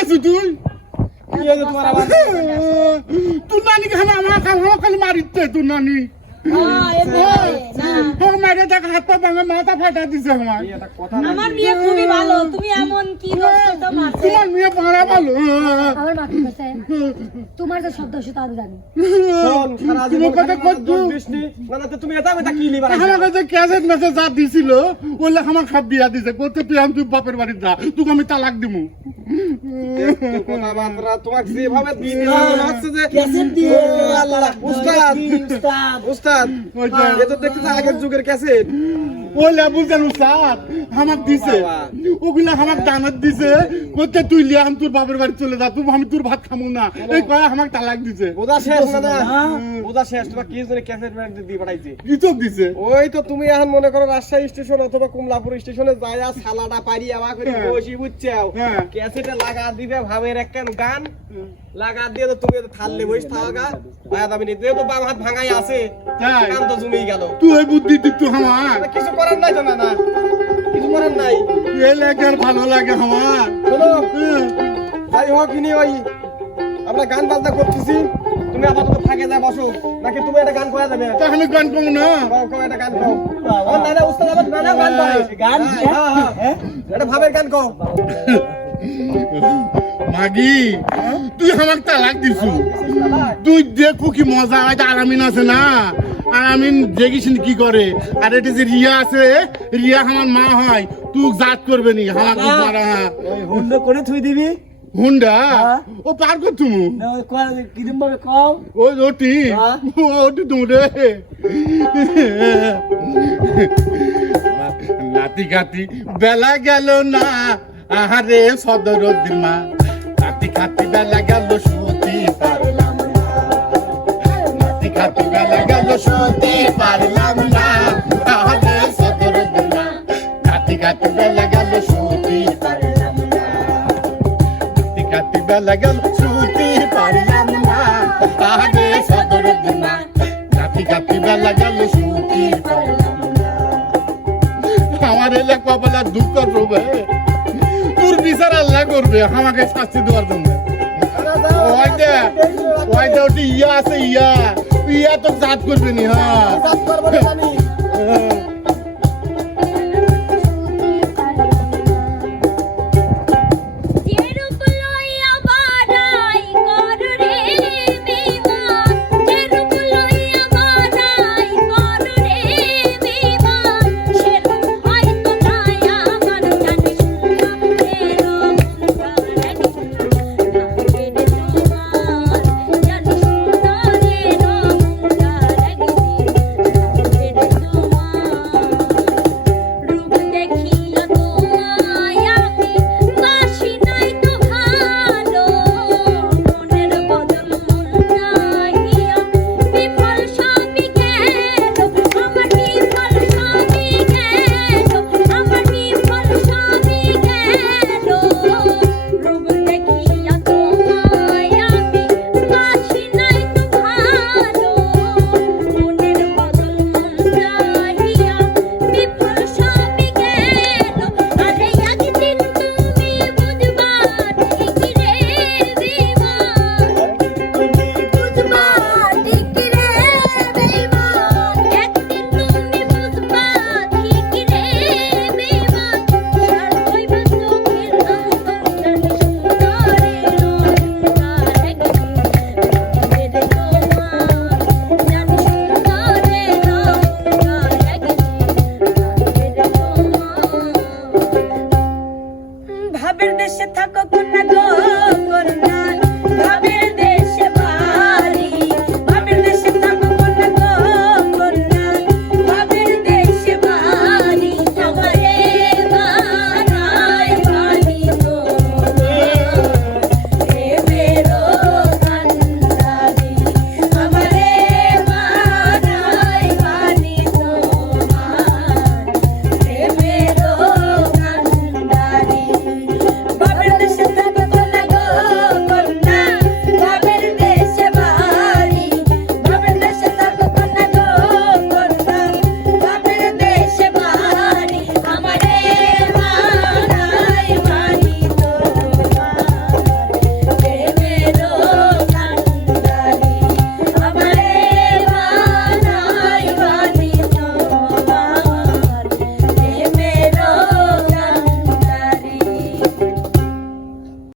গেছিস তুই কি হয়েছে তোমার আবার? তোর নানিকে আমার খালি মারিতে তোর নানি মেরে দেখ হাত পা ভাঙা মাথা ফাটা দিছে আমার এই একটা কথা আমার মেয়ে খুবই ভালো তুমি এমন কি করছো তোমার তোমার মেয়ে ভাড়া ভালো আমার মা ঠিক আছে তোমার যে শব্দ আছে তা আমি জানি শোন, সারা তুমি জীবন কথা খালি কত দোষ দিস নি। না না, তো তুমি এটা কি লিবার আইছো? আমাকে যে ক্যাসেট মেসেজ যা দিছিল ওইলে আমার খাপ বিয়া দিছে করতে তুই আমি তুই বাপের বাড়ি যা তোকে আমি তালাক দিমু তোর কথাবার্তা তোমাকে যেভাবে দিয়ে দিছে মনে হচ্ছে যে ক্যাসেট দিয়ে আল্লাহ, উস্তাদ উস্তাদ ওইটা। এ তো দেখতে আগের যুগের ক্যাসেট। ওইলে বুঝেন উস্তাদ আমাকে দিছে বাবা। ওগুলা আমাকে দানাত দিছে করতে তুই লিয়া আমি তোর বাপের বাড়ি চলে যা তুই আমি তোর ভাত খামু না এই কয়া আমাকে তালাক দিছে বোঝা শেষ না না বোঝা শেষ, তোমার কি জন্য ক্যাসেট দিয়ে পাঠাইছে? কি চোখ দিছে ওই তো তুমি এখন মনে করো রাজশাহী স্টেশন অথবা কমলাপুর স্টেশনে যাইয়া সালাডা পারি আবার করে হ্যাঁ। বসি বুঝছাও হ্যাঁ। ক্যাসেটে লাগা দিবে ভাবের একখান গান লাগা দিয়ে তো তুমি তো থাললে বসে থাকা ভাই আমি নিতে তো বাম হাত ভাঙাই আছে তাই? গান তো জমেই গেল। তুই ওই বুদ্ধি দিত আমার কিছু করার নাই তো না না কিছু করার নাই। এ লাগে আর ভালো লাগে আমার শোনো যাই হোক ইনি ওই আমরা গান বাজনা করতেছি, তুমি আপাতত ফাঁকে যা বসো, নাকি তুমি একটা গান কয়া যাবে? তাহলে গান পাবো না গাও গাও একটা গান গাও। ও নানা উস্তাদ আবার নানা গান গায়। গান হ্যাঁ এটা ভাবের গান গাও। মাগি তুই আমাকে তালাক দিছু তুই দেখু কি মজা হয় আরামিন আছে না আরামিন দেখিস কি করে আর এটা যে রিয়া আছে রিয়া আমার মা হয় তুই জাত করবে নি আমাকে মারা ওই হুন্ডা করে থুই দিবি হুন্ডা ও পার কর তুমি না ওই কিরম ভাবে কও ওই ওটি হ্যাঁ। ওটি তুমি রে নাতি গাতি বেলা গেল না আহারে সদর মা নাতি খাতি বেলা গেল শুতি পারলাম না নাতি খাতি বেলা গেল শুতি পারলাম না আহারে সদর মা নাতি খাতি বেলা গেল শুতি পারলাম না নাতি খাতি বেলা গেল শুতি পারলাম না আহারে সদর মা নাতি খাতি বেলা গেল শুতি পারলাম না আমার এলাকা বলা দুঃখ করবে তোর বিচার আল্লাহ করবে আমাকে শাস্তি দেওয়ার জন্য ওইটা ওটি ইয়া আছে ইয়া ইয়া তো জাত করবে নি হ্যাঁ